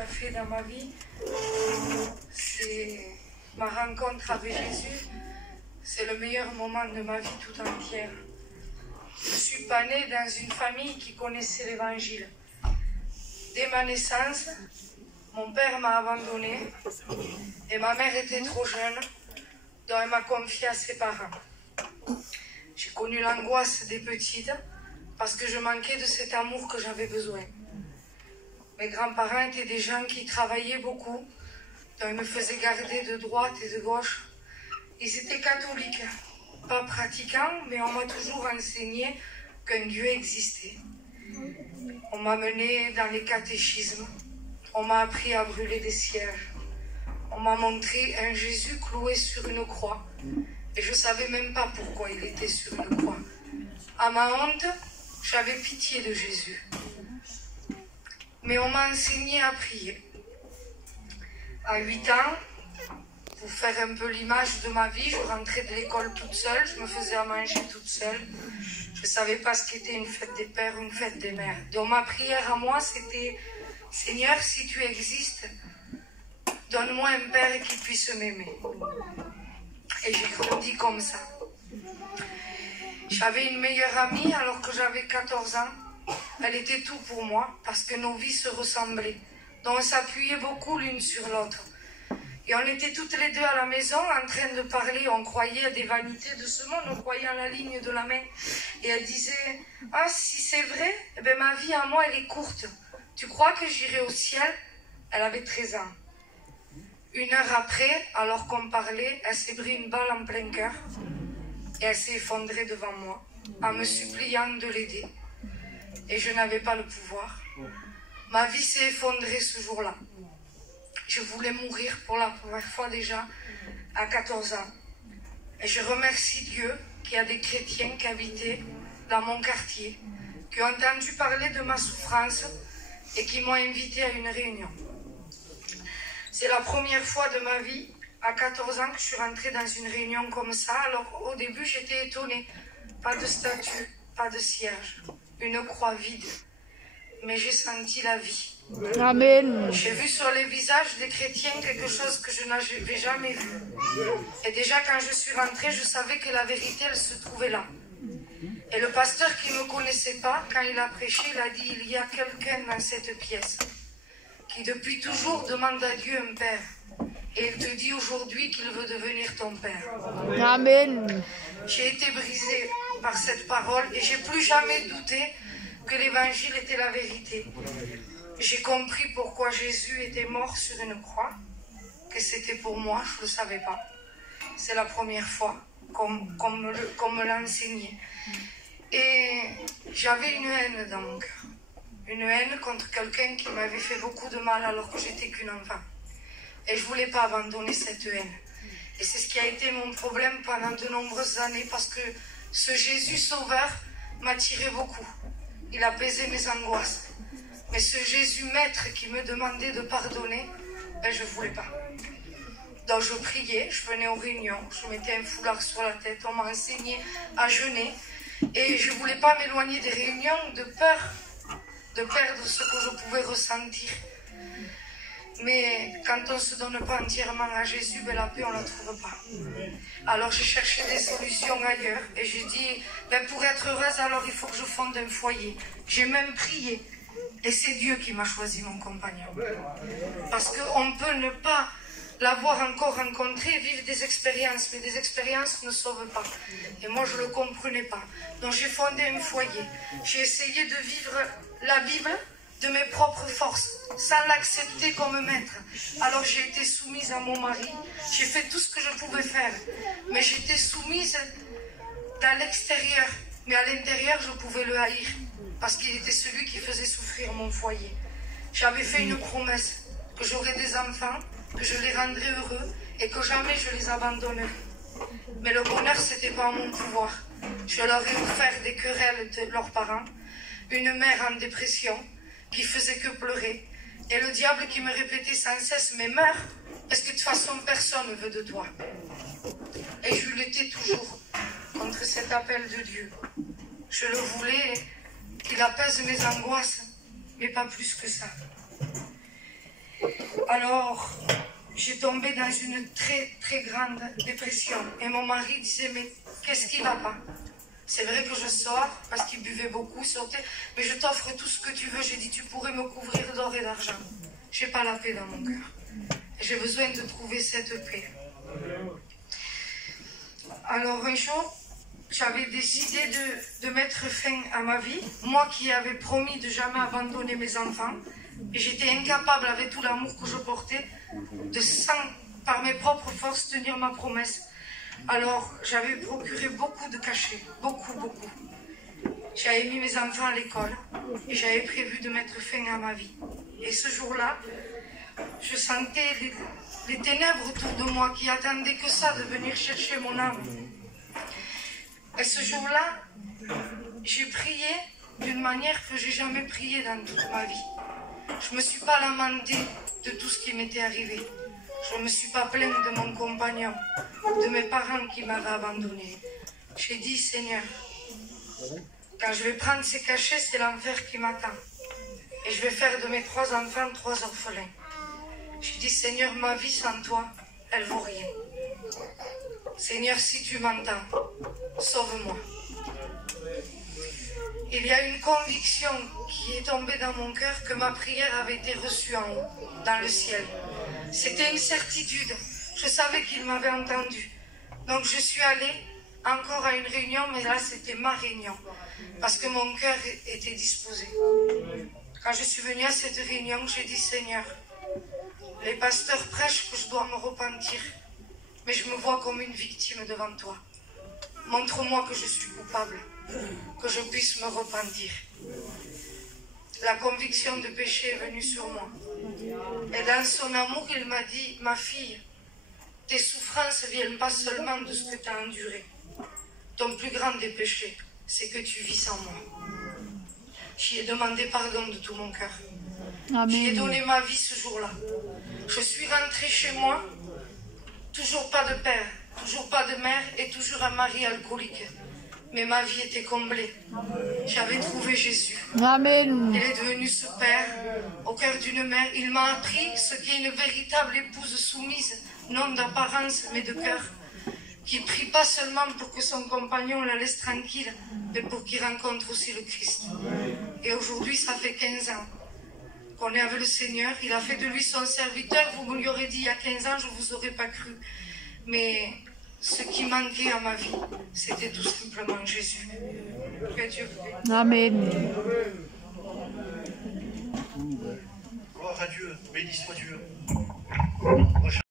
a fait dans ma vie, c'est ma rencontre avec Jésus. C'est le meilleur moment de ma vie tout entière. Je ne suis pas née dans une famille qui connaissait l'Évangile. Dès ma naissance, mon père m'a abandonnée et ma mère était trop jeune, donc elle m'a confiée à ses parents. J'ai connu l'angoisse des petites parce que je manquais de cet amour que j'avais besoin. Mes grands-parents étaient des gens qui travaillaient beaucoup, donc ils me faisaient garder de droite et de gauche. Ils étaient catholiques, pas pratiquants, mais on m'a toujours enseigné qu'un Dieu existait. On m'a mené dans les catéchismes, on m'a appris à brûler des cierges. On m'a montré un Jésus cloué sur une croix. Et je ne savais même pas pourquoi il était sur une croix. À ma honte, j'avais pitié de Jésus. Mais on m'a enseigné à prier. À 8 ans, pour faire un peu l'image de ma vie, je rentrais de l'école toute seule, je me faisais à manger toute seule. Je ne savais pas ce qu'était une fête des pères ou une fête des mères. Donc ma prière à moi, c'était « Seigneur, si tu existes, donne-moi un père qui puisse m'aimer. » Et j'ai grandi comme ça. J'avais une meilleure amie alors que j'avais 14 ans. Elle était tout pour moi parce que nos vies se ressemblaient. Donc on s'appuyait beaucoup l'une sur l'autre. Et on était toutes les deux à la maison en train de parler. On croyait à des vanités de ce monde, on croyait à la ligne de la main. Et elle disait « Ah, si c'est vrai, eh bien, ma vie à moi, elle est courte. Tu crois que j'irai au ciel ?» Elle avait 13 ans. 1 heure après, alors qu'on parlait, elle s'est pris une balle en plein cœur et elle s'est effondrée devant moi en me suppliant de l'aider. Et je n'avais pas le pouvoir. Ma vie s'est effondrée ce jour-là. Je voulais mourir pour la première fois déjà à 14 ans. Et je remercie Dieu qu'il y a des chrétiens qui habitaient dans mon quartier, qui ont entendu parler de ma souffrance et qui m'ont invité à une réunion. C'est la première fois de ma vie, à 14 ans, que je suis rentrée dans une réunion comme ça. Alors au début, j'étais étonnée. Pas de statue, pas de cierge, une croix vide. Mais j'ai senti la vie. Amen. J'ai vu sur les visages des chrétiens quelque chose que je n'avais jamais vu. Et déjà, quand je suis rentrée, je savais que la vérité, elle se trouvait là. Et le pasteur qui ne me connaissait pas, quand il a prêché, il a dit « Il y a quelqu'un dans cette pièce qui depuis toujours demande à Dieu un père. Et il te dit aujourd'hui qu'il veut devenir ton père. » Amen. J'ai été brisée par cette parole et j'ai plus jamais douté que l'évangile était la vérité. J'ai compris pourquoi Jésus était mort sur une croix, que c'était pour moi, je ne le savais pas. C'est la première fois qu'on me l'a enseigné. Et j'avais une haine dans mon cœur. Une haine contre quelqu'un qui m'avait fait beaucoup de mal alors que j'étais qu'une enfant. Et je ne voulais pas abandonner cette haine. Et c'est ce qui a été mon problème pendant de nombreuses années parce que ce Jésus sauveur m'attirait beaucoup. Il apaisait mes angoisses. Mais ce Jésus maître qui me demandait de pardonner, ben je ne voulais pas. Donc je priais, je venais aux réunions, je mettais un foulard sur la tête, on m'a enseigné à jeûner. Et je ne voulais pas m'éloigner des réunions de peur de perdre ce que je pouvais ressentir. Mais quand on ne se donne pas entièrement à Jésus, ben la paix, on ne la trouve pas. Alors j'ai cherché des solutions ailleurs et j'ai dit, ben pour être heureuse, alors il faut que je fonde un foyer. J'ai même prié. Et c'est Dieu qui m'a choisi mon compagnon. Parce qu'on peut ne pas l'avoir encore rencontré, vivre des expériences, mais des expériences ne sauvent pas. Et moi, je ne le comprenais pas. Donc j'ai fondé un foyer. J'ai essayé de vivre la Bible de mes propres forces, sans l'accepter comme maître. Alors j'ai été soumise à mon mari. J'ai fait tout ce que je pouvais faire. Mais j'étais soumise dans l'extérieur. Mais à l'intérieur, je pouvais le haïr. Parce qu'il était celui qui faisait souffrir mon foyer. J'avais fait une promesse que j'aurais des enfants, que je les rendrais heureux et que jamais je les abandonnerais. Mais le bonheur, c'était pas en mon pouvoir. Je leur ai offert des querelles de leurs parents, une mère en dépression qui faisait que pleurer, et le diable qui me répétait sans cesse « Mais meurs, est-ce que de toute façon personne ne veut de toi ?» Et je luttais toujours contre cet appel de Dieu. Je le voulais qu'il apaise mes angoisses, mais pas plus que ça. Alors, j'ai tombé dans une très très grande dépression. Et mon mari disait, mais qu'est-ce qui va pas? C'est vrai que je sors, parce qu'il buvait beaucoup, sortait, mais je t'offre tout ce que tu veux. J'ai dit, tu pourrais me couvrir d'or et d'argent. J'ai pas la paix dans mon cœur. J'ai besoin de trouver cette paix. Alors un jour, j'avais décidé de mettre fin à ma vie. Moi qui avais promis de jamais abandonner mes enfants. Et j'étais incapable, avec tout l'amour que je portais, par mes propres forces, tenir ma promesse. Alors, j'avais procuré beaucoup de cachets, beaucoup. J'avais mis mes enfants à l'école et j'avais prévu de mettre fin à ma vie. Et ce jour-là, je sentais les ténèbres autour de moi qui attendaient que ça, de venir chercher mon âme. Et ce jour-là, j'ai prié d'une manière que j'ai jamais prié dans toute ma vie. Je ne me suis pas lamentée de tout ce qui m'était arrivé. Je ne me suis pas plainte de mon compagnon, de mes parents qui m'avaient abandonnée. J'ai dit, Seigneur, quand je vais prendre ces cachets, c'est l'enfer qui m'attend. Et je vais faire de mes 3 enfants 3 orphelins. J'ai dit, Seigneur, ma vie sans toi, elle vaut rien. Seigneur, si tu m'entends, sauve-moi. Il y a une conviction qui est tombée dans mon cœur que ma prière avait été reçue en haut, dans le ciel. C'était une certitude. Je savais qu'il m'avait entendu. Donc je suis allée encore à une réunion, mais là c'était ma réunion, parce que mon cœur était disposé. Quand je suis venue à cette réunion, j'ai dit, Seigneur, les pasteurs prêchent que je dois me repentir, mais je me vois comme une victime devant toi. Montre-moi que je suis coupable, que je puisse me repentir. La conviction de péché est venue sur moi. Et dans son amour, il m'a dit, ma fille, tes souffrances ne viennent pas seulement de ce que tu as enduré. Ton plus grand des péchés, c'est que tu vis sans moi. J'y ai demandé pardon de tout mon cœur. J'y ai donné ma vie ce jour-là. Je suis rentrée chez moi, toujours pas de père, toujours pas de mère et toujours un mari alcoolique. Mais ma vie était comblée. J'avais trouvé Jésus. Amen. Il est devenu ce père au cœur d'une mère. Il m'a appris ce qu'est une véritable épouse soumise, non d'apparence mais de cœur, qui prie pas seulement pour que son compagnon la laisse tranquille, mais pour qu'il rencontre aussi le Christ. Et aujourd'hui, ça fait 15 ans qu'on est avec le Seigneur. Il a fait de lui son serviteur. Vous me lui aurez dit il y a 15 ans, je ne vous aurais pas cru. Mais ce qui manquait à ma vie, c'était tout simplement Jésus. Que Dieu plaît. Amen. Gloire à Dieu, béni soit Dieu.